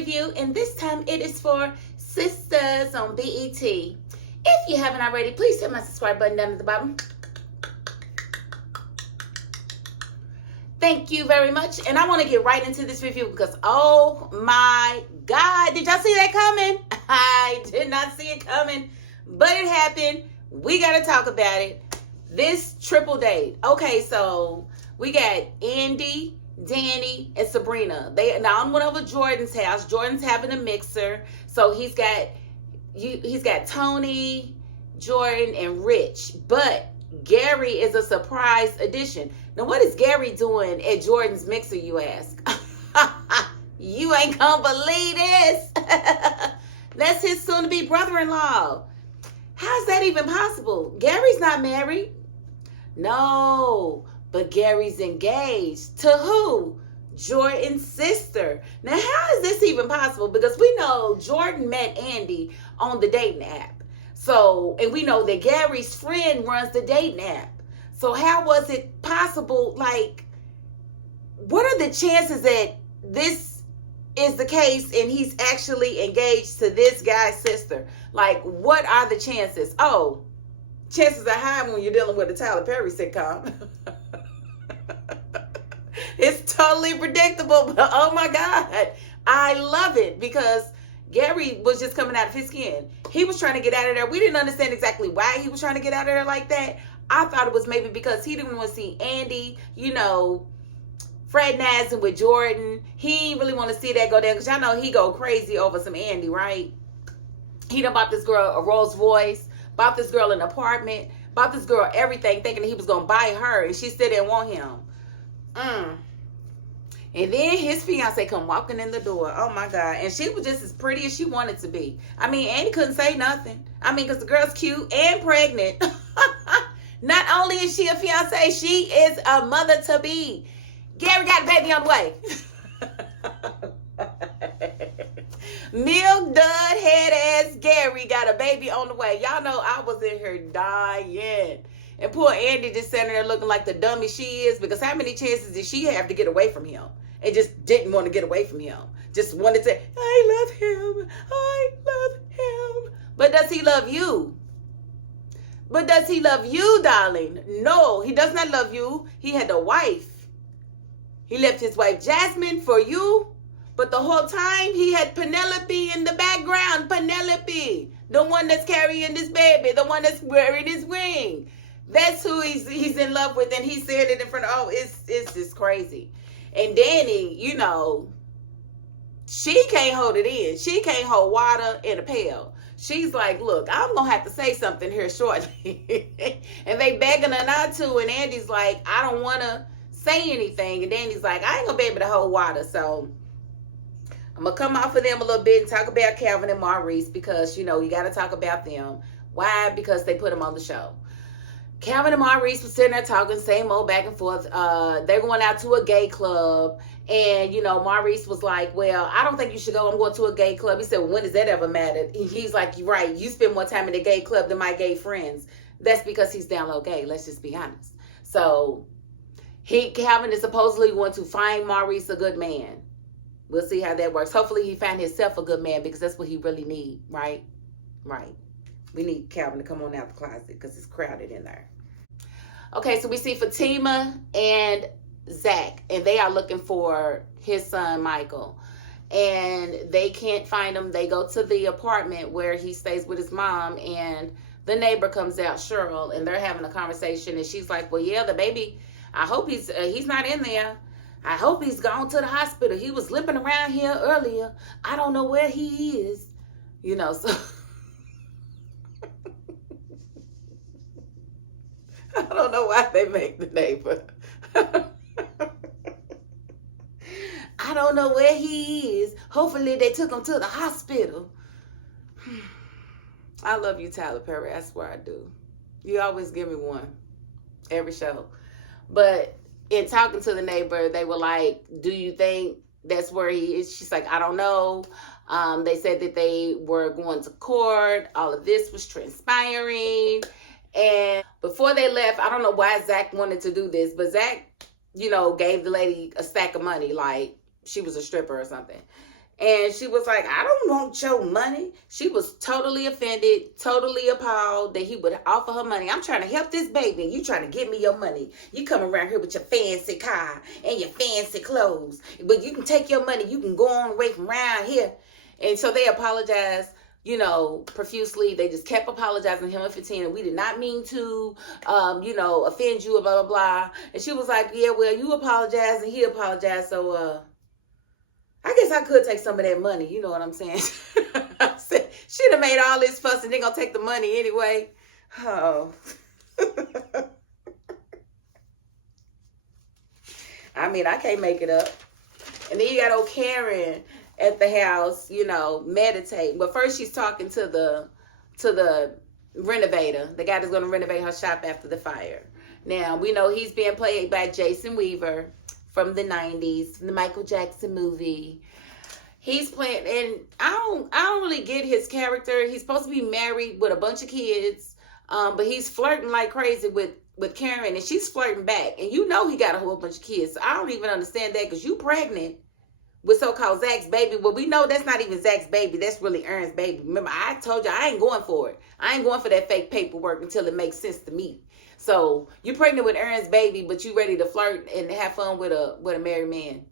review, and this time it is for Sistas on BET. If you haven't already, please hit my subscribe button down at the bottom. Thank you very much. And I want to get right into this review because, oh my God, did y'all see that coming? I did not see it coming, but it happened. We got to talk about it. This triple date. Okay, so we got Andy, Danny, and Sabrina. They now went over Jordan's house. Jordan's having a mixer, so he's got Tony, Jordan, and Rich. But Gary is a surprise addition. Now, what is Gary doing at Jordan's mixer, you ask? You ain't gonna believe this. That's his soon-to-be brother-in-law. How's that even possible? Gary's not married. No, but Gary's engaged. To who? Jordan's sister. Now, how is this even possible? Because we know Jordan met Andy on the dating app. So, and we know that Gary's friend runs the dating app. So how was it possible? Like, what are the chances that this is the case and he's actually engaged to this guy's sister? Like, what are the chances? Oh, chances are high when you're dealing with a Tyler Perry sitcom. It's totally predictable, but oh my God, I love it because Gary was just coming out of his skin. He was trying to get out of there. We didn't understand exactly why he was trying to get out of there like that. I thought it was maybe because he didn't want to see Andy, fraternizing with Jordan. He didn't really want to see that go down because y'all know he go crazy over some Andy, right? He done bought this girl a Rolls Royce, bought this girl an apartment, bought this girl everything, thinking that he was going to buy her, and she still didn't want him. And then his fiance come walking in the door. Oh my God. And she was just as pretty as she wanted to be. I mean, Andy couldn't say nothing. I mean, because the girl's cute and pregnant. Not only is she a fiance, she is a mother-to-be. Gary got a baby on the way. Milk dud head ass Gary got a baby on the way. Y'all know I was in here dying. And poor Andy just sitting there looking like the dummy she is, because how many chances did she have to get away from him? And just didn't want to get away from him. Just wanted to, I love him. I love him. But does he love you? But does he love you, darling? No, he does not love you. He had a wife. He left his wife Jasmine for you. But the whole time he had Penelope in the background. Penelope, the one that's carrying this baby, the one that's wearing his ring. That's who he's in love with, and he's saying it in front of, oh, it's just crazy. And Danny, she can't hold it in. She can't hold water in a pail. She's like, look, I'm going to have to say something here shortly. And they begging her not to, and Andy's like, I don't want to say anything. And Danny's like, I ain't going to be able to hold water, so I'm going to come off of them a little bit and talk about Calvin and Maurice because, you got to talk about them. Why? Because they put them on the show. Calvin and Maurice was sitting there talking, same old back and forth. They're going out to a gay club. And, Maurice was like, well, I don't think you should go. I'm going to a gay club. He said, well, when does that ever matter? He's like, you're right. You spend more time in the gay club than my gay friends. That's because he's down low gay. Let's just be honest. So Calvin is supposedly going to find Maurice a good man. We'll see how that works. Hopefully he find himself a good man because that's what he really need, right? Right. We need Calvin to come on out the closet because it's crowded in there. Okay, so we see Fatima and Zach, and they are looking for his son, Michael. And they can't find him. They go to the apartment where he stays with his mom, and the neighbor comes out, Cheryl, and they're having a conversation. And she's like, well, yeah, the baby, I hope he's not in there. I hope he's gone to the hospital. He was limping around here earlier. I don't know where he is. So... I don't know why they make the neighbor. I don't know where he is. Hopefully they took him to the hospital. I love you, Tyler Perry. I swear I do. You always give me one. Every show. But in talking to the neighbor, they were like, do you think that's where he is? She's like, I don't know. They said that they were going to court. All of this was transpiring. And before they left, I don't know why Zach wanted to do this, but Zach, gave the lady a stack of money like she was a stripper or something. And she was like, I don't want your money. She was totally offended, totally appalled that he would offer her money. I'm trying to help this baby, and you trying to give me your money. You come around here with your fancy car and your fancy clothes, but you can take your money. You can go on away from around here. And so they apologized, profusely. They just kept apologizing to him and Fatina. We did not mean to, offend you, blah, blah, blah. And she was like, yeah, well, you apologized and he apologized. So, I guess I could take some of that money. You know what I'm saying? I said, she'd have made all this fuss and they're going to take the money anyway. Oh. I mean, I can't make it up. And then you got old Karen at the house, meditating. But first she's talking to the renovator, the guy that's going to renovate her shop after the fire. Now, we know he's being played by Jason Weaver from the 90s, from the Michael Jackson movie. He's playing, and I don't really get his character. He's supposed to be married with a bunch of kids, but he's flirting like crazy with Karen, and she's flirting back. And he got a whole bunch of kids. So I don't even understand that, because you pregnant with so-called Zach's baby. Well, we know that's not even Zach's baby. That's really Aaron's baby. Remember, I told you I ain't going for it. I ain't going for that fake paperwork until it makes sense to me. So you pregnant with Aaron's baby, but you ready to flirt and have fun with a married man.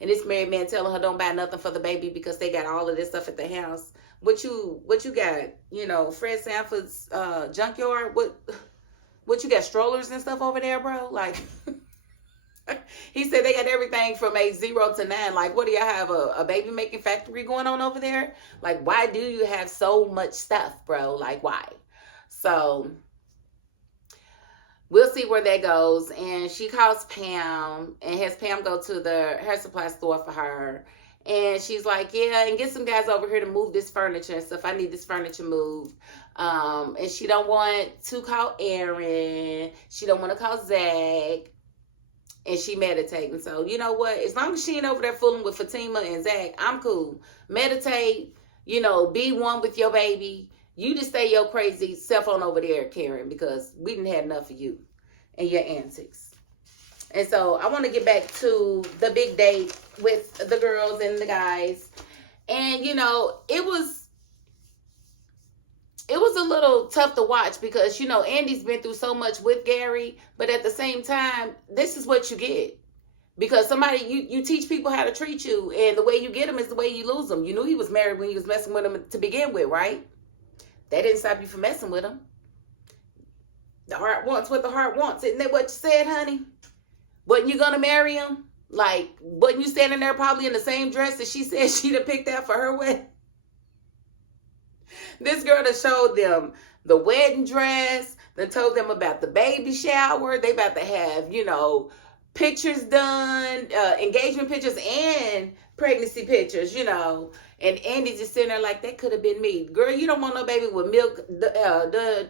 And this married man telling her don't buy nothing for the baby because they got all of this stuff at the house. What you got? Fred Sanford's junkyard? What you got, strollers and stuff over there, bro? Like, he said they got everything from age 0 to 9. Like, what do y'all have, a baby making factory going on over there? Like, why do you have so much stuff, bro? Like, why? So we'll see where that goes. And she calls Pam and has Pam go to the hair supply store for her. And she's like, yeah, and get some guys over here to move this furniture and stuff. I need this furniture moved. And she don't want to call Aaron. She don't want to call Zach. And she meditating. So, you know what? As long as she ain't over there fooling with Fatima and Zach, I'm cool. Meditate, be one with your baby. You just stay your crazy self on over there, Karen, because we didn't have enough of you and your antics. And so I want to get back to the big date with the girls and the guys. And, it was a little tough to watch because, Andy's been through so much with Gary. But at the same time, this is what you get. Because you teach people how to treat you. And the way you get them is the way you lose them. You knew he was married when you was messing with him to begin with, right? That didn't stop you from messing with him. The heart wants what the heart wants. Isn't that what you said, honey? Wasn't you going to marry him? Like, wasn't you standing there probably in the same dress that she said she'd have picked out for her wedding? This girl that showed them the wedding dress, that told them about the baby shower. They about to have, pictures done, engagement pictures and pregnancy pictures, And Andy's just sitting there like, that could have been me. Girl, you don't want no baby with milk, the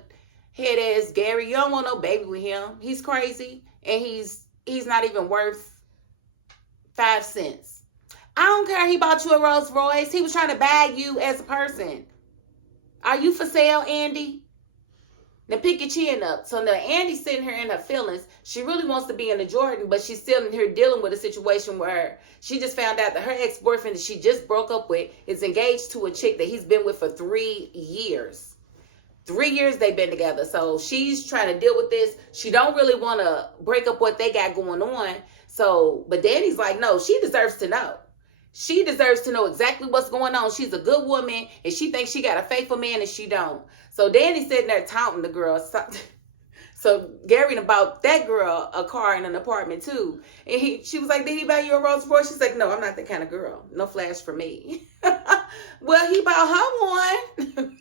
head ass Gary. You don't want no baby with him. He's crazy. And he's not even worth 5 cents. I don't care he bought you a Rolls Royce. He was trying to bag you as a person. Are you for sale, Andy? Now pick your chin up. So now Andy's sitting here in her feelings. She really wants to be in the Jordan, but she's still in here dealing with a situation where she just found out that her ex-boyfriend that she just broke up with is engaged to a chick that he's been with for 3 years. 3 years they've been together. So she's trying to deal with this. She don't really want to break up what they got going on. So, but Danny's like, no, she deserves to know. She deserves to know exactly what's going on. She's a good woman, and she thinks she got a faithful man, and she don't. So Danny's sitting there taunting the girl. So Gary bought that girl a car and an apartment too. And she was like, did he buy you a Rolls Royce? She's like, no, I'm not that kind of girl. No flash for me. Well, he bought her one.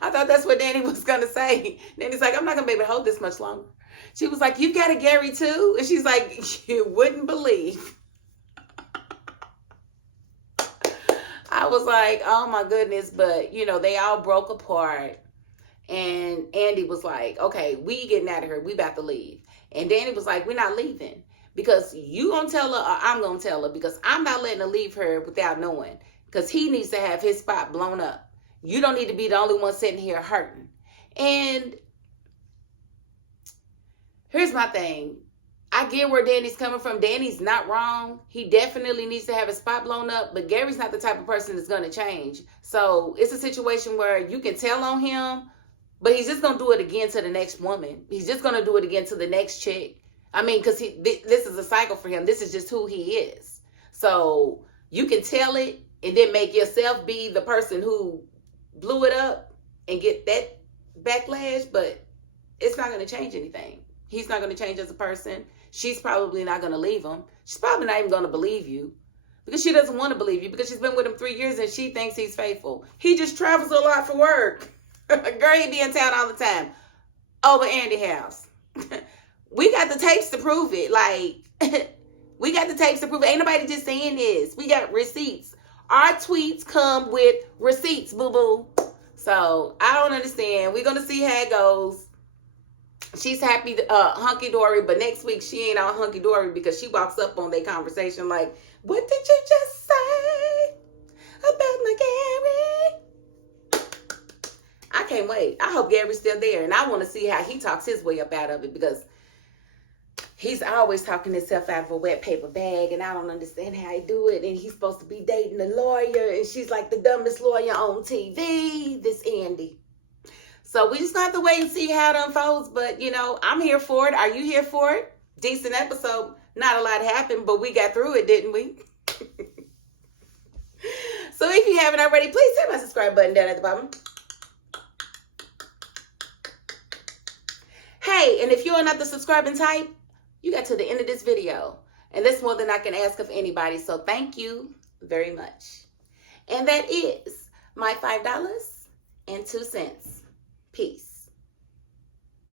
I thought that's what Danny was going to say. Danny's like, I'm not going to be able to hold this much longer. She was like, you got a Gary too? And she's like, you wouldn't believe. I was like, oh my goodness. But, they all broke apart. And Andy was like, okay, we getting out of here. We about to leave. And Danny was like, we're not leaving. Because you going to tell her or I'm going to tell her. Because I'm not letting her leave her without knowing. Because he needs to have his spot blown up. You don't need to be the only one sitting here hurting. And here's my thing. I get where Danny's coming from. Danny's not wrong. He definitely needs to have his spot blown up, but Gary's not the type of person that's going to change. So it's a situation where you can tell on him, but he's just going to do it again to the next woman. He's just going to do it again to the next chick. I mean, because this is a cycle for him. This is just who he is. So you can tell it and then make yourself be the person who blew it up and get that backlash, but it's not going to change anything. He's not going to change as a person. She's probably not going to leave him. She's probably not even going to believe you because she doesn't want to believe you because she's been with him 3 years and she thinks he's faithful. He just travels a lot for work. Girl, he be in town all the time. Over Andy's house. We got the tapes to prove it. Like, we got the tapes to prove it. Ain't nobody just saying this. We got receipts. Our tweets come with receipts, boo-boo. So, I don't understand. We're going to see how it goes. She's happy, hunky-dory, but next week she ain't all hunky-dory because she walks up on their conversation like, what did you just say about my Gary? I can't wait. I hope Gary's still there, and I want to see how he talks his way up out of it because he's always talking himself out of a wet paper bag, and I don't understand how he do it, and he's supposed to be dating a lawyer, and she's like the dumbest lawyer on TV, this Andy. So we just have to wait and see how it unfolds. But, you know, I'm here for it. Are you here for it? Decent episode. Not a lot happened, but we got through it, didn't we? So if you haven't already, please hit my subscribe button down at the bottom. Hey, and if you're not the subscribing type, you got to the end of this video. And that's more than I can ask of anybody. So thank you very much. And that is my $5.02. Peace.